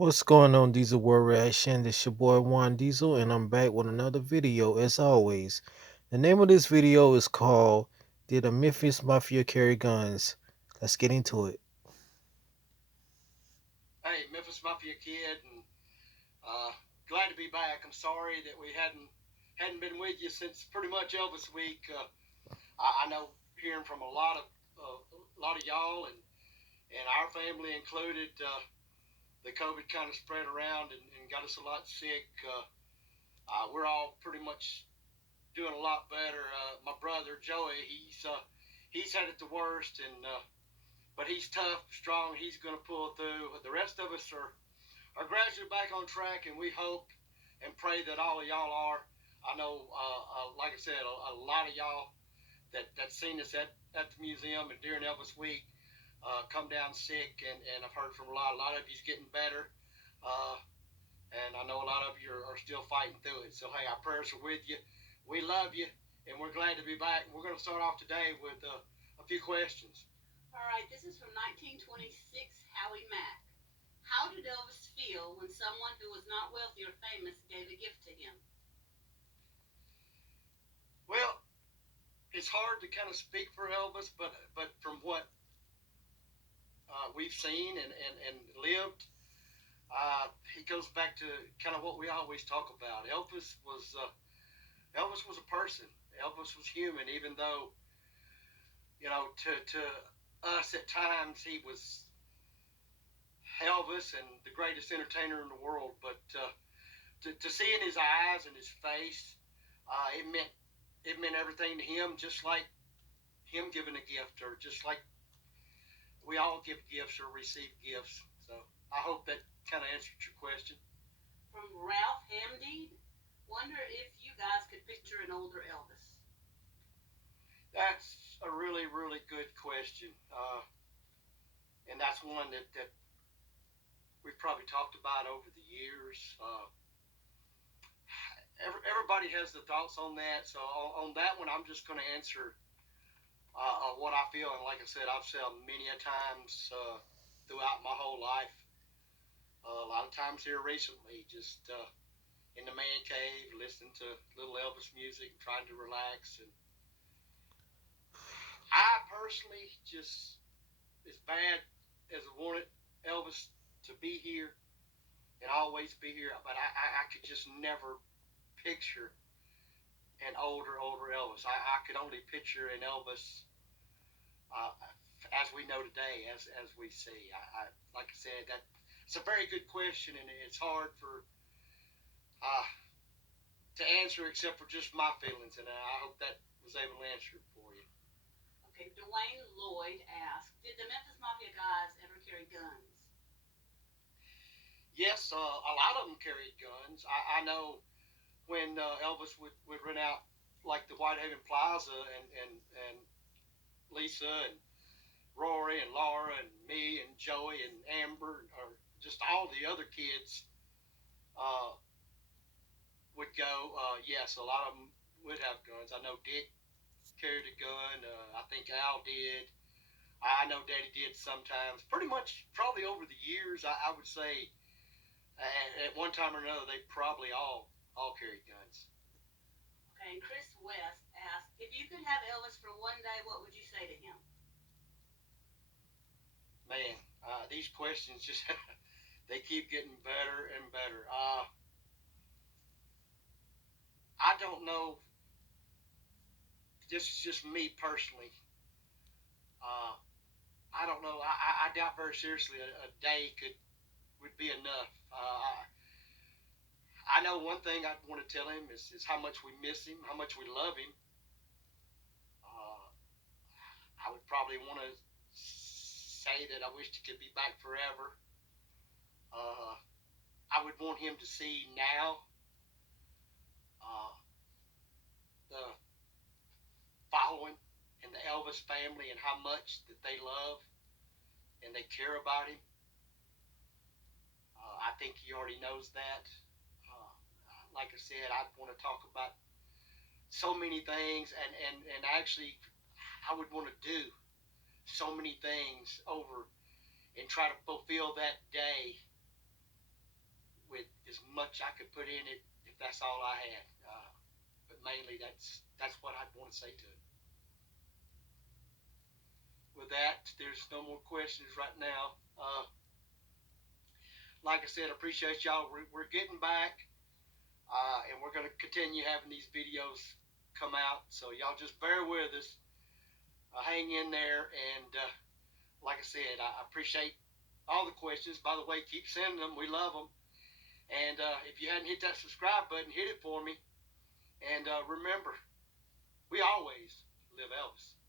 What's going on, Diesel World Reaction? This your boy Juan Diesel, and I'm back with another video as always. The name of this video is called Did a Memphis Mafia Carry Guns? Let's get into it. Hey, Memphis Mafia kid, and uh, glad to be back. I'm sorry that we hadn't been with you since pretty much Elvis week. I know hearing from a lot of y'all and our family included, the COVID kind of spread around and got us a lot sick. We're all pretty much doing a lot better. My brother Joey, he's had it the worst, and but he's tough, strong. He's going to pull through. The rest of us are gradually back on track, and we hope and pray that all of y'all are. I know, like I said, a lot of y'all that seen us at the museum and during Elvis Week come down sick, and I've heard from a lot of you's getting better, uh, and I know a lot of you are still fighting through it. So hey, our prayers are with you. We love you, and we're glad to be back. We're going to start off today with a few questions. All right, this is from 1926, Howie Mack. How did Elvis feel when someone who was not wealthy or famous gave a gift to him? Well, it's hard to kind of speak for Elvis, but from what we've seen and lived, he goes back to kind of what we always talk about. Elvis was a person. Elvis was human, even though to us at times he was Elvis and the greatest entertainer in the world. But to see in his eyes and his face, it meant everything to him, just like him giving a gift, or just like we all give gifts or receive gifts. So I hope that kind of answered your question. From Ralph Hamdeed, wonder if you guys could picture an older Elvis. That's a really, really good question, and that's one that we've probably talked about over the years. Everybody has the thoughts on that, so on that one, I'm just going to answer what I feel. And like I said, I've said many a times throughout my whole life. A lot of times here recently, just in the man cave, listening to little Elvis music, trying to relax. And I personally just, as bad as I wanted Elvis to be here and always be here, but I could just never picture an older Elvis. I could only picture an Elvis uh, as we know today, as we see. Like I said, that it's a very good question, and it's hard for uh, to answer except for just my feelings, and I hope that was able to answer it for you. Okay, Dwayne Lloyd asked, "Did the Memphis Mafia guys ever carry guns?" Yes, a lot of them carried guns. I know when Elvis would rent out like the Whitehaven Plaza, and Lisa and Rory and Laura and me and Joey and Amber, or just all the other kids uh, would go. Yes, a lot of them would have guns. I know Dick carried a gun. I think Al did. I know Daddy did sometimes. Pretty much, probably over the years, I would say at one time or another, they probably all carried guns. Okay, and Chris West asked, if you could have Elvis for one day, what would you say to him? Man, these questions just they keep getting better and better. I don't know. This is just me personally. Uh, I don't know. I doubt very seriously a day would be enough. I know one thing I want to tell him is how much we miss him, how much we love him. Uh, I would probably want to say that I wished he could be back forever. Uh, I would want him to see now uh, the following and the Elvis family and how much that they love and they care about him. I think he already knows that. Uh, like I said, I want to talk about so many things, and actually, I would want to do so many things over and try to fulfill that day with as much I could put in it if that's all I had. But mainly that's what I'd want to say to it. With that, there's no more questions right now. Like I said, I appreciate y'all. We're getting back, and we're going to continue having these videos come out. So y'all just bear with us. Hang in there, and like I said, I appreciate all the questions. By the way, keep sending them. We love them. And if you hadn't hit that subscribe button, hit it for me. And remember, we always live Elvis.